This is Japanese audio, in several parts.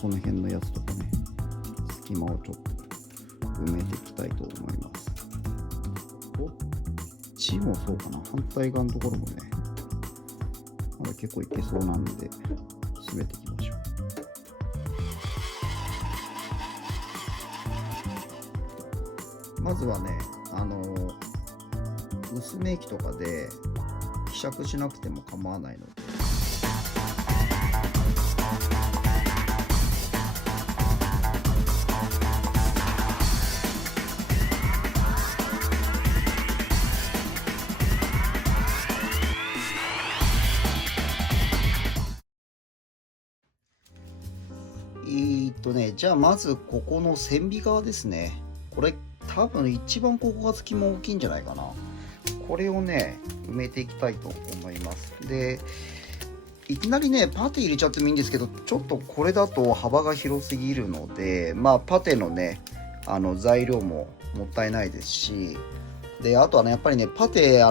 この辺のやつとかね、隙間をちょっと埋めていきたいと思います。こっちもそうかな、反対側のところもね、まだ結構いけそうなんで詰めていきましょう。まずはね、薄め液とかで希釈しなくても構わないので、じゃあまずここの線尾側ですね。これ多分一番ここが隙間大きいんじゃないかな。これをね、埋めていきたいと思います。で、いきなりね、パテ入れちゃってもいいんですけど、ちょっとこれだと幅が広すぎるので、まあパテのね、材料ももったいないですし、で、あとはね、やっぱりね、パテ、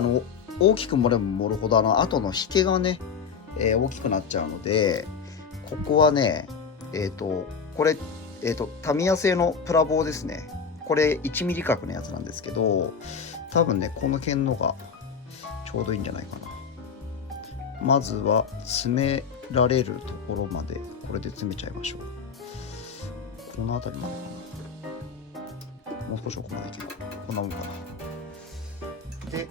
大きく盛れば盛るほど、後の引けがね、大きくなっちゃうので、ここはね、これ、タミヤ製のプラ棒ですね。これ1ミリ角のやつなんですけど、多分ね、この辺のがちょうどいいんじゃないかな。まずは詰められるところまでこれで詰めちゃいましょう。この辺りまでかな。もう少し奥までいけばこんなもんかな。で、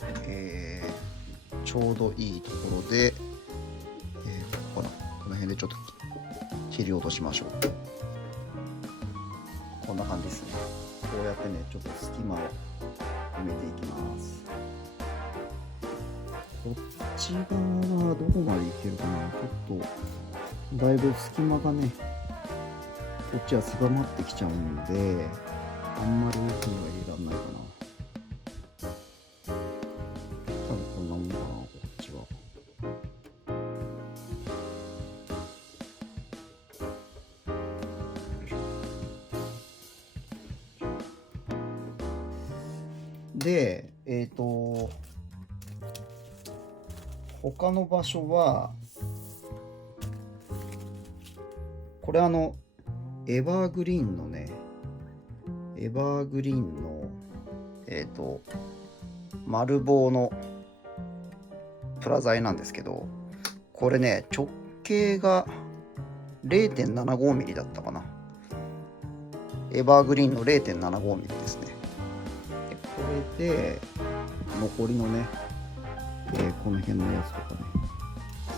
ちょうどいいところで、ここかな、この辺でちょっと切り落としましょう。こんな感じですね。こうやってね、ちょっと隙間を埋めていきます。こっち側はどこまでいけるかな。ちょっとだいぶ隙間がね、こっちは狭まってきちゃうんで、あんまり奥には入れられないかな。多分こんなもんかな、こっちは。で、他の場所は、これエバーグリーンのね、エバーグリーンの、丸棒のプラ材なんですけど、これね、直径が 0.75 ミリだったかな。エバーグリーンの 0.75 ミリですね。これで、残りのね、この辺のやつとかね、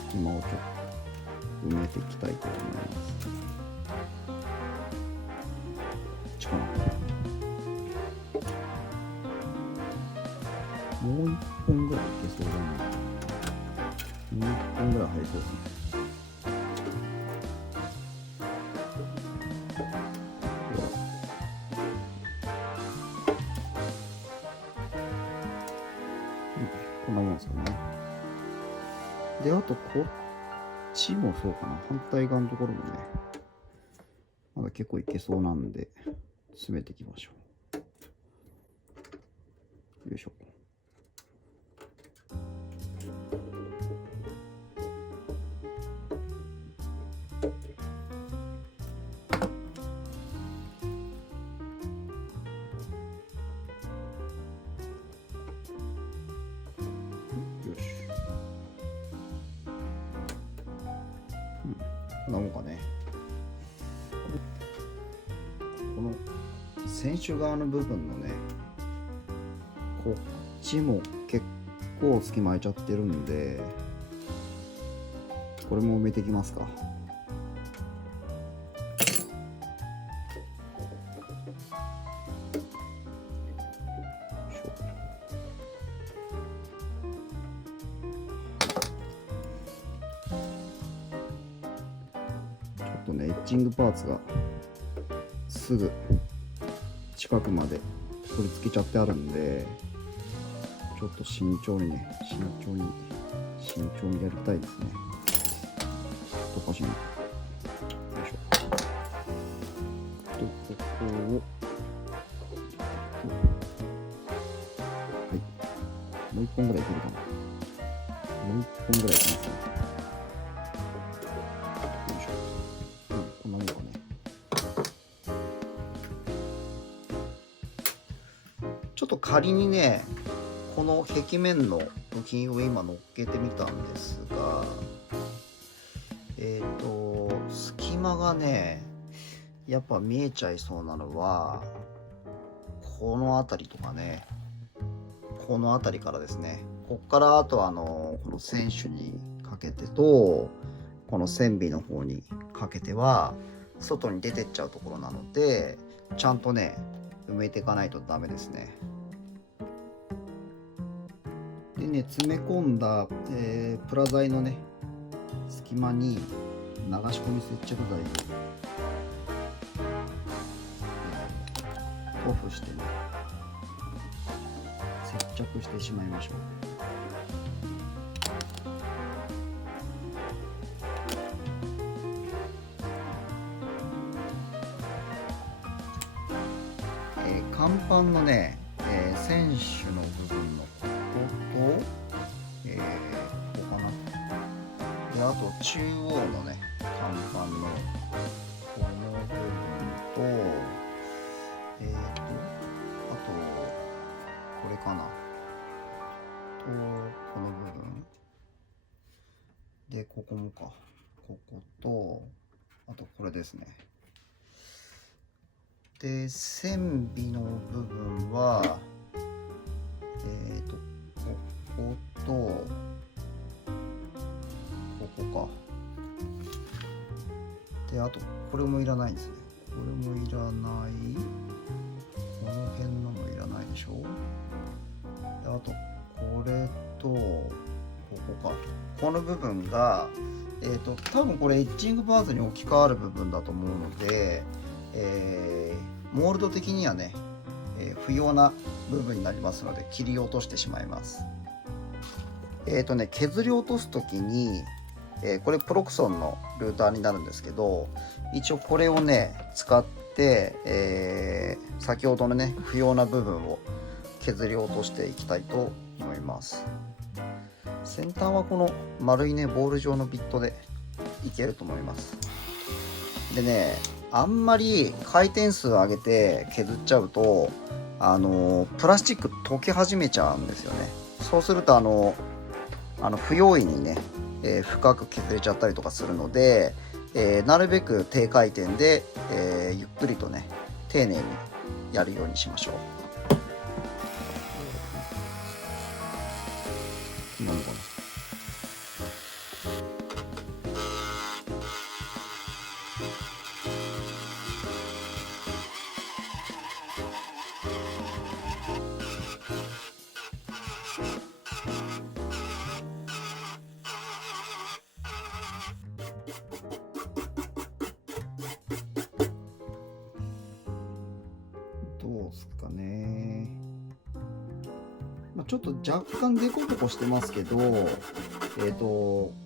隙間をちょっと埋めていきたいと思います。こっちかな。もう1本ぐらいいけそうだな。もう1本ぐらい入りそうですね。こんなもんですかね。で、あとこっちもそうかな。反対側のところもね、まだ結構いけそうなんで、詰めていきましょう。よいしょ。こんなもんかね。この選手側の部分のね、こっちも結構隙間空いちゃってるんで、これも埋めていきますか。ちょっとね、エッチングパーツがすぐ近くまで取り付けちゃってあるんで、ちょっと慎重にね、慎重にやりたいですね。溶かしに。よいしょ。で、ここを、はい。もう1本ぐらいいけるかな。もう1本ぐらいいきますね。よいしょ。こんなもんかね。ちょっと仮にねこの壁面の部品を今乗っけてみたんですが、隙間がねやっぱ見えちゃいそうなのはこの辺りとかね、この辺りからですね。こっからあとはこの船首にかけてとこの船尾の方にかけては外に出てっちゃうところなので、ちゃんとね埋めていかないとダメですね。でね、詰め込んだ、プラ材のね隙間に流し込み接着剤を塗布してね接着してしまいましょう。甲板のね、船首の部分のここと、ここかな。で、あと中央のね、甲板のこの部分と、あと、これかな。と、この部分。で、ここもか。ここと、あとこれですね。で、船尾の部分はこことここか。で、あとこれもいらないんですね。これもいらない。この辺のもいらないでしょ。で、あとこれとここか。この部分が多分これエッジングパーツに置き換わる部分だと思うので、モールド的にはね、不要な部分になりますので切り落としてしまいます。削り落とす時に、これプロクソンのルーターになるんですけど、一応これをね使って、先ほどのね不要な部分を削り落としていきたいと思います。先端はこの丸いねボール状のビットでいけると思います。でね、あんまり回転数上げて削っちゃうとプラスチック溶け始めちゃうんですよね。そうすると不用意にね、深く削れちゃったりとかするので、なるべく低回転で、ゆっくりとね丁寧にやるようにしましょう。どうすかね。ちょっと若干デコボコしてますけど、こ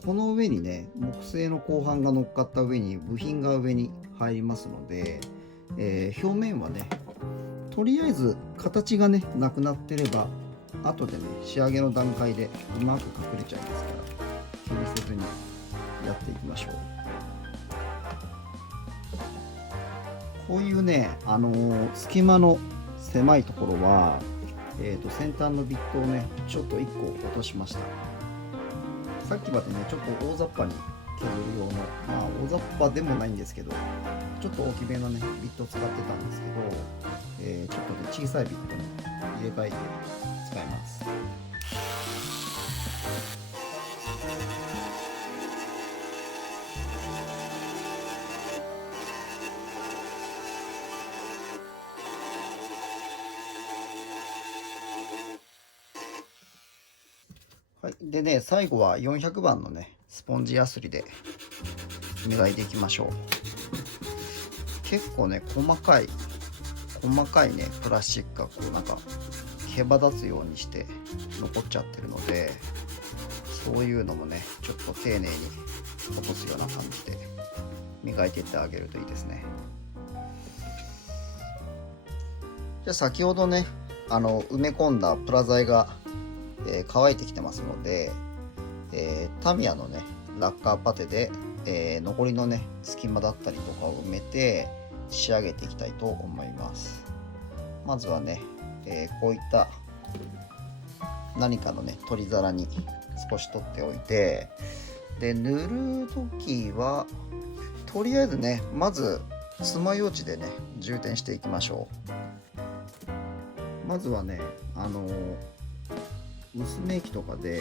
の上にね木製の鋼板が乗っかった上に部品が上に入りますので、表面はねとりあえず形がねなくなってれば後でね仕上げの段階でうまく隠れちゃいますから気にせずにやっていきましょう。こういうね隙間の狭いところは先端のビットをねちょっと1個落としました。さっきまでねちょっと大雑把に削る用の大雑把でもないんですけどちょっと大きめのねビットを使ってたんですけど、ちょっとね小さいビットに入れ替えて使います。はい、でね最後は400番のねスポンジヤスリで磨いていきましょう。結構ね細かいねプラスチックがこうなんか毛羽立つようにして残っちゃってるので、そういうのもねちょっと丁寧に落とすような感じで磨いていってあげるといいですね。じゃあ先ほどね埋め込んだプラ材が、乾いてきてますので、タミヤのねラッカーパテで、残りのね隙間だったりとかを埋めて仕上げていきたいと思います。まずはね、こういった何かのね取り皿に少し取っておいて、で塗る時はとりあえずねまず爪楊枝でね充填していきましょう。まずはね薄め液とかで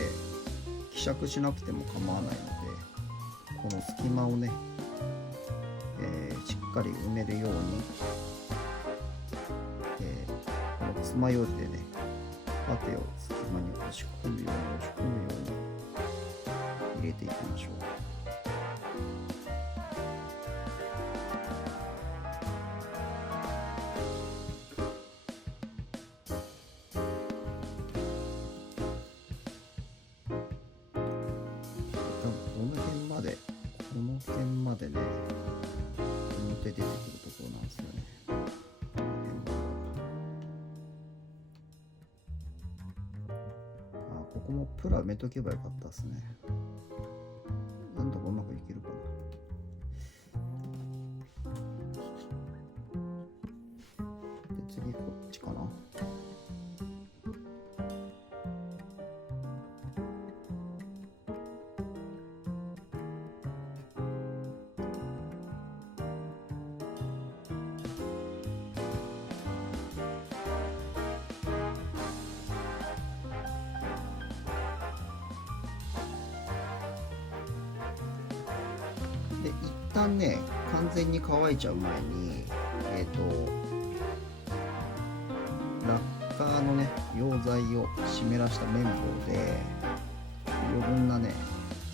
希釈しなくても構わないので、この隙間をね、しっかり埋めるように、この爪楊枝でねパテを隙間に押し込むように入れていきましょう。この辺までね表出てくるところなんですよね。ここもプラ埋めとけばよかったですね。なんとかうまくいけるかな。で次こっちかな。で一旦ね完全に乾いちゃう前にラッカーのね溶剤を湿らした綿棒で余分なね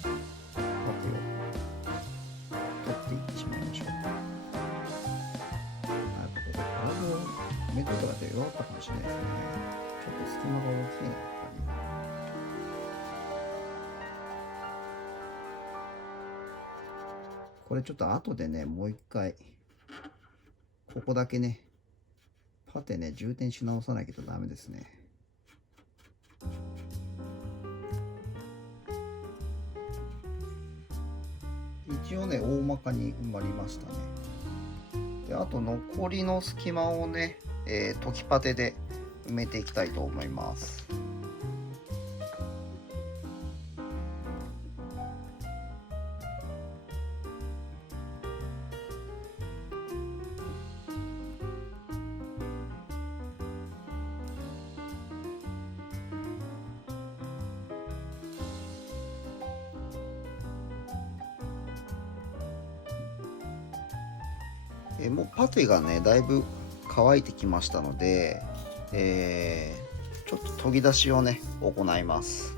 パテを取っていってしまいましょう。メットとかで弱かったかもしれないですね。ちょっと隙間が大きいなやっぱり。これちょっと後でねもう一回ここだけねパテね充填し直さないとダメですね。一応ね大まかに埋まりましたね。であと残りの隙間をね、溶きパテで埋めていきたいと思います。もうパテがねだいぶ乾いてきましたので、ちょっと研ぎ出しをね行います。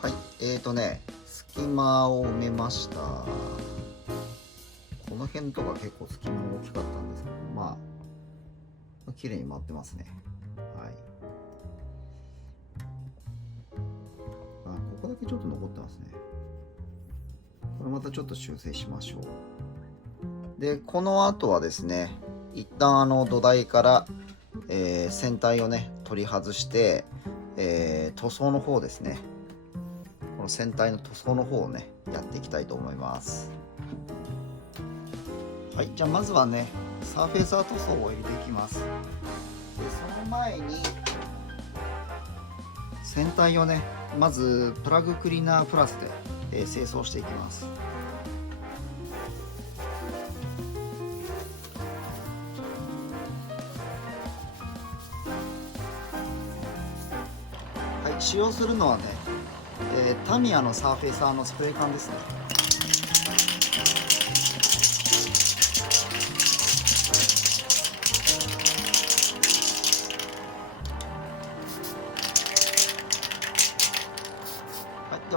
はい、隙間を埋めました。この辺とか結構隙間大きかったんですけど、まあ綺麗に回ってますね。はい。ここだけちょっと残ってますね。これまたちょっと修正しましょう。で、この後はですね、一旦土台から、船体をね取り外して、塗装の方ですね。この船体の塗装の方をねやっていきたいと思います。はい、じゃあまずはねサーフェイサー塗装を入れていきます。でその前に船体をねまずプラグクリーナープラスで、清掃していきます。はい、使用するのはね、タミヤのサーフェイサーのスプレー缶ですね。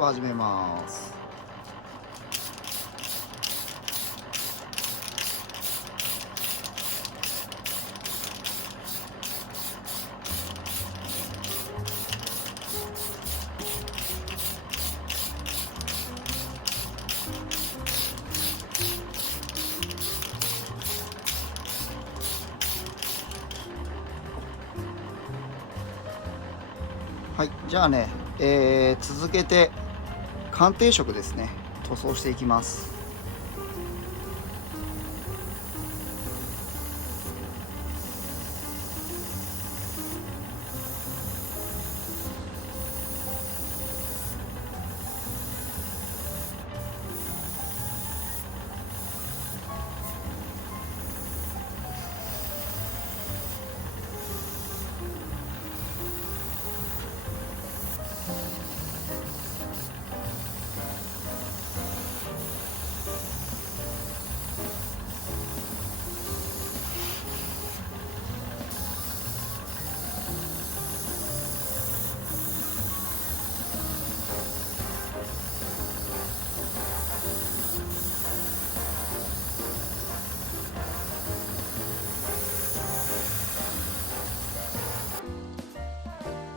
では始めます。はい、じゃあね、続けて鑑定色ですね、塗装していきます。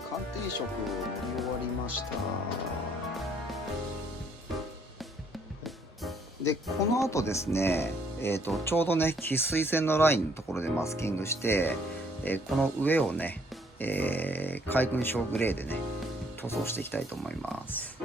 鑑定色塗り終わりました。でこの後ですね、ちょうどね翡翠線のラインのところでマスキングして、この上をね、海軍省グレーでね塗装していきたいと思います。